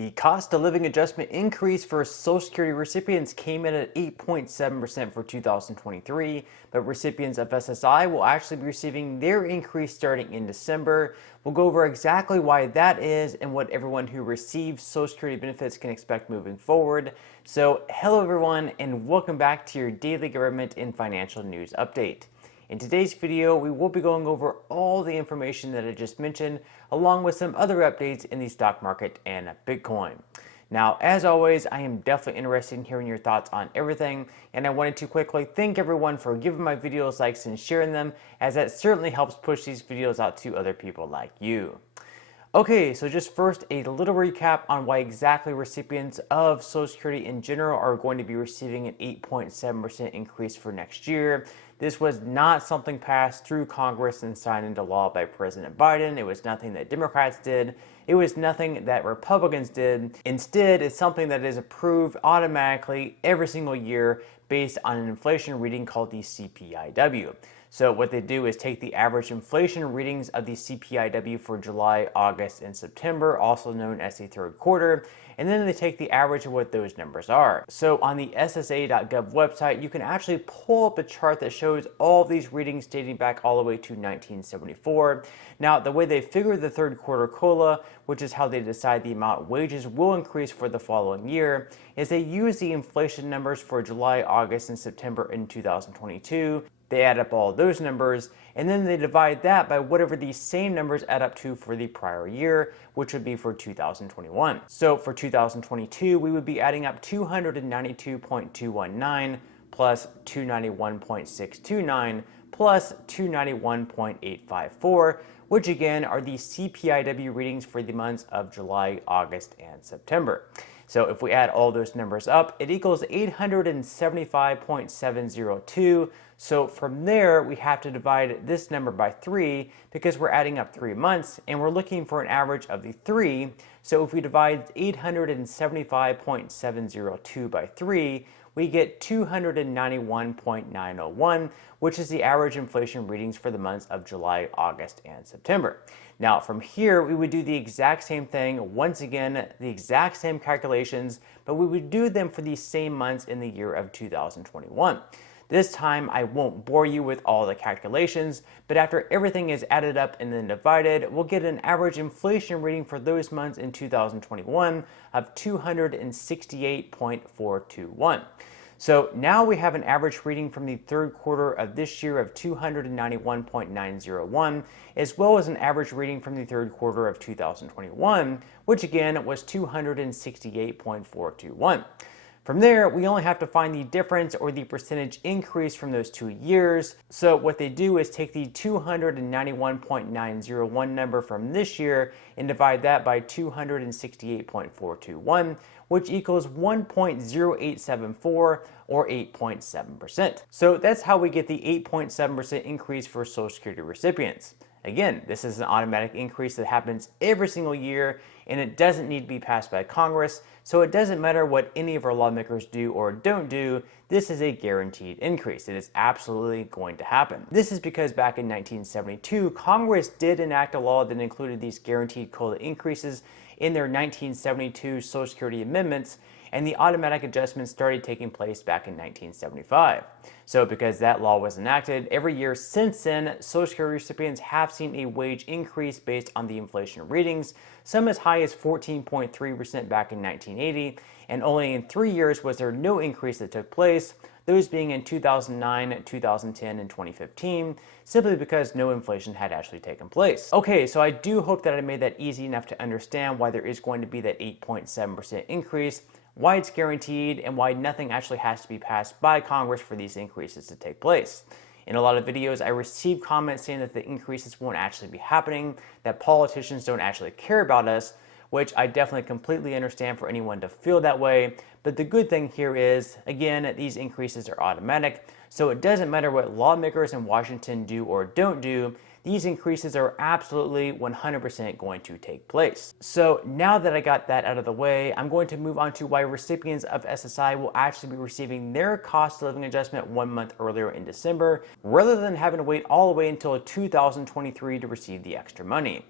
The cost of living adjustment increase for Social Security recipients came in at 8.7% for 2023, but recipients of SSI will actually be receiving their increase starting in December. We'll go over exactly why that is and what everyone who receives Social Security benefits can expect moving forward. So, hello everyone, and welcome back to your daily government and financial news update. In today's video, we will be going over all the information that I just mentioned, along with some other updates in the stock market and Bitcoin. Now, as always, I am definitely interested in hearing your thoughts on everything, and I wanted to quickly thank everyone for giving my videos likes and sharing them, as that certainly helps push these videos out to other people like you. Okay, so just first, a little recap on why exactly recipients of Social Security in general are going to be receiving an 8.7% increase for next year. This was not something passed through Congress and signed into law by President Biden. It was nothing that Democrats did. It was nothing that Republicans did. Instead, it's something that is approved automatically every single year based on an inflation reading called the CPIW. So what they do is take the average inflation readings of the CPIW for July, August, and September, also known as the third quarter, and then they take the average of what those numbers are. So on the SSA.gov website, you can actually pull up a chart that shows all of these readings dating back all the way to 1974. Now, the way they figure the third quarter COLA, which is how they decide the amount wages will increase for the following year, is they use the inflation numbers for July, August, and September in 2022. They add up all those numbers, and then they divide that by whatever these same numbers add up to for the prior year, which would be for 2021. So for 2022, we would be adding up 292.219 plus 291.629 plus 291.854, which again are the CPIW readings for the months of July, August, and September. So if we add all those numbers up, it equals 875.702. So from there, we have to divide this number by 3 because we're adding up 3 months and we're looking for an average of the 3. So if we divide 875.702 by 3, we get 291.901, which is the average inflation readings for the months of July, August, and September. Now, from here, we would do the exact same thing, once again, the exact same calculations, but we would do them for these same months in the year of 2021. This time, I won't bore you with all the calculations, but after everything is added up and then divided, we'll get an average inflation reading for those months in 2021 of 268.421. So now we have an average reading from the third quarter of this year of 291.901, as well as an average reading from the third quarter of 2021, which again was 268.421. From there, we only have to find the difference or the percentage increase from those 2 years. So what they do is take the 291.901 number from this year and divide that by 268.421, which equals 1.0874 or 8.7%. So that's how we get the 8.7% increase for Social Security recipients. Again, this is an automatic increase that happens every single year, and it doesn't need to be passed by Congress, so it doesn't matter what any of our lawmakers do or don't do, this is a guaranteed increase. It is absolutely going to happen. This is because back in 1972, Congress did enact a law that included these guaranteed COLA increases in their 1972 Social Security amendments, and the automatic adjustments started taking place back in 1975. So because that law was enacted, every year since then, Social Security recipients have seen a wage increase based on the inflation readings, some as high as 14.3% back in 1980, and only in 3 years was there no increase that took place, those being in 2009, 2010, and 2015, simply because no inflation had actually taken place. Okay, so I do hope that I made that easy enough to understand why there is going to be that 8.7% increase, why it's guaranteed, and why nothing actually has to be passed by Congress for these increases to take place. In a lot of videos, I received comments saying that the increases won't actually be happening, that politicians don't actually care about us, which I definitely completely understand for anyone to feel that way. But the good thing here is, again, these increases are automatic, so it doesn't matter what lawmakers in Washington do or don't do, these increases are absolutely 100% going to take place. So now that I got that out of the way, I'm going to move on to why recipients of SSI will actually be receiving their cost of living adjustment 1 month earlier in December, rather than having to wait all the way until 2023 to receive the extra money.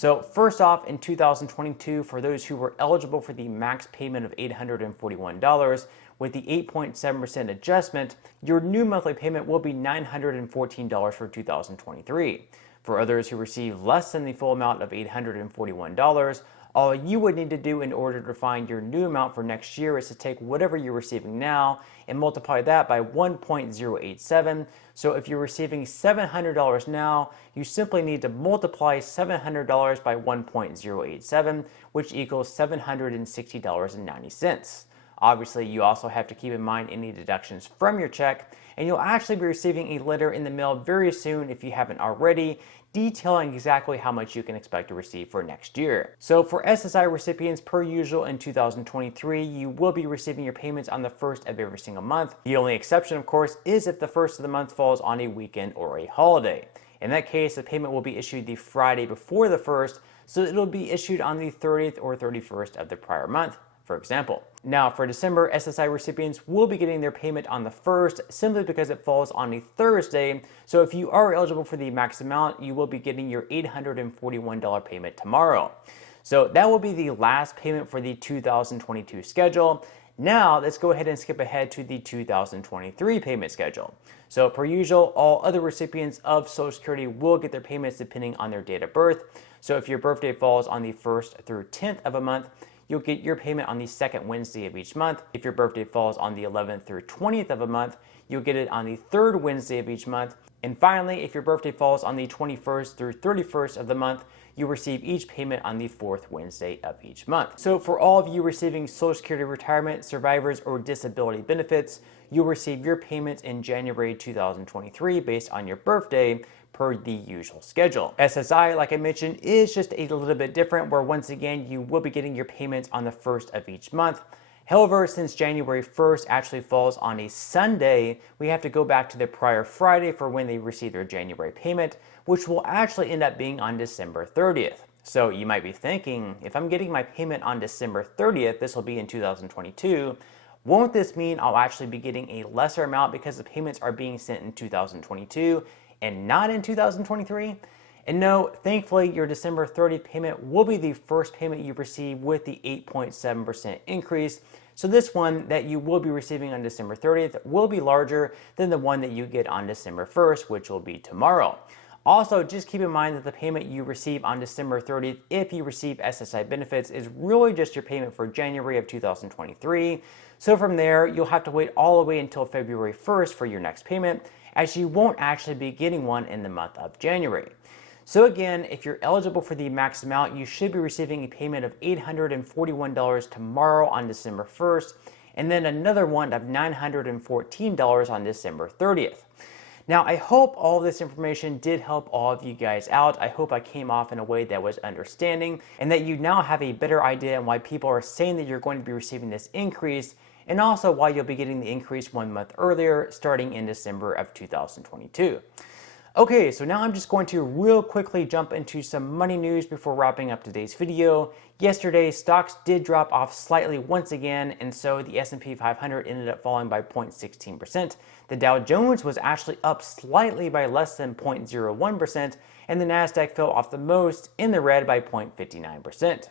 So first off, in 2022, for those who were eligible for the max payment of $841, with the 8.7% adjustment, your new monthly payment will be $914 for 2023. For others who receive less than the full amount of $841, all you would need to do in order to find your new amount for next year is to take whatever you're receiving now and multiply that by 1.087. So if you're receiving $700 now, you simply need to multiply $700 by 1.087, which equals $760.90. Obviously, you also have to keep in mind any deductions from your check, and you'll actually be receiving a letter in the mail very soon if you haven't already, detailing exactly how much you can expect to receive for next year. So for SSI recipients, per usual in 2023, you will be receiving your payments on the first of every single month. The only exception, of course, is if the first of the month falls on a weekend or a holiday. In that case, the payment will be issued the Friday before the first, so it'll be issued on the 30th or 31st of the prior month, for example. Now, for December, SSI recipients will be getting their payment on the 1st simply because it falls on a Thursday. So if you are eligible for the max amount, you will be getting your $841 payment tomorrow. So that will be the last payment for the 2022 schedule. Now, let's go ahead and skip ahead to the 2023 payment schedule. So per usual, all other recipients of Social Security will get their payments depending on their date of birth. So if your birthday falls on the 1st through 10th of a month, you'll get your payment on the second Wednesday of each month. If your birthday falls on the 11th through 20th of a month, you'll get it on the third Wednesday of each month. And finally, if your birthday falls on the 21st through 31st of the month, you receive each payment on the fourth Wednesday of each month. So for all of you receiving Social Security retirement, survivors, or disability benefits, you'll receive your payments in January 2023 based on your birthday, per the usual schedule. SSI, like I mentioned, is just a little bit different, where once again, you will be getting your payments on the first of each month. However, since January 1st actually falls on a Sunday, we have to go back to the prior Friday for when they receive their January payment, which will actually end up being on December 30th. So you might be thinking, if I'm getting my payment on December 30th, this will be in 2022, won't this mean I'll actually be getting a lesser amount because the payments are being sent in 2022 and not in 2023? And no, thankfully, your December 30th payment will be the first payment you receive with the 8.7% increase. So this one that you will be receiving on December 30th will be larger than the one that you get on December 1st, which will be tomorrow. Also, just keep in mind that the payment you receive on December 30th, if you receive SSI benefits, is really just your payment for January of 2023. So from there, you'll have to wait all the way until February 1st for your next payment, as you won't actually be getting one in the month of January. So again, if you're eligible for the max amount, you should be receiving a payment of $841 tomorrow on December 1st, and then another one of $914 on December 30th. Now, I hope all this information did help all of you guys out. I hope I came off in a way that was understanding, and that you now have a better idea on why people are saying that you're going to be receiving this increase, and also why you'll be getting the increase 1 month earlier, starting in December of 2022. Okay, so now I'm just going to real quickly jump into some money news before wrapping up today's video. Yesterday, stocks did drop off slightly once again, and so the S&P 500 ended up falling by 0.16%. The Dow Jones was actually up slightly by less than 0.01%, and the Nasdaq fell off the most, in the red, by 0.59%.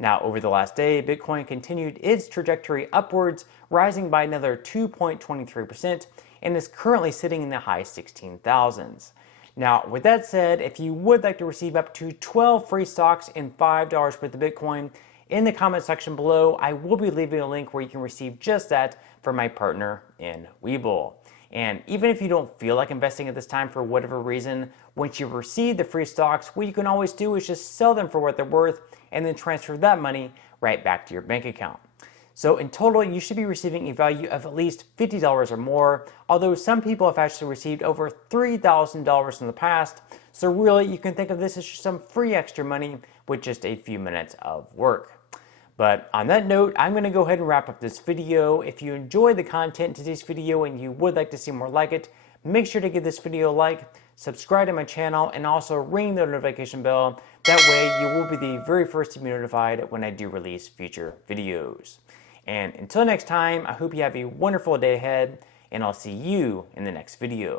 Now, over the last day, Bitcoin continued its trajectory upwards, rising by another 2.23%, and is currently sitting in the high 16,000s. Now, with that said, if you would like to receive up to 12 free stocks and $5 worth of Bitcoin, in the comment section below, I will be leaving a link where you can receive just that from my partner in Webull. And even if you don't feel like investing at this time for whatever reason, once you've received the free stocks, what you can always do is just sell them for what they're worth and then transfer that money right back to your bank account. So in total, you should be receiving a value of at least $50 or more, although some people have actually received over $3,000 in the past. So really, you can think of this as just some free extra money with just a few minutes of work. But on that note, I'm going to go ahead and wrap up this video. If you enjoyed the content in today's video and you would like to see more like it, make sure to give this video a like, subscribe to my channel, and also ring the notification bell. That way, you will be the very first to be notified when I do release future videos. And until next time, I hope you have a wonderful day ahead, and I'll see you in the next video.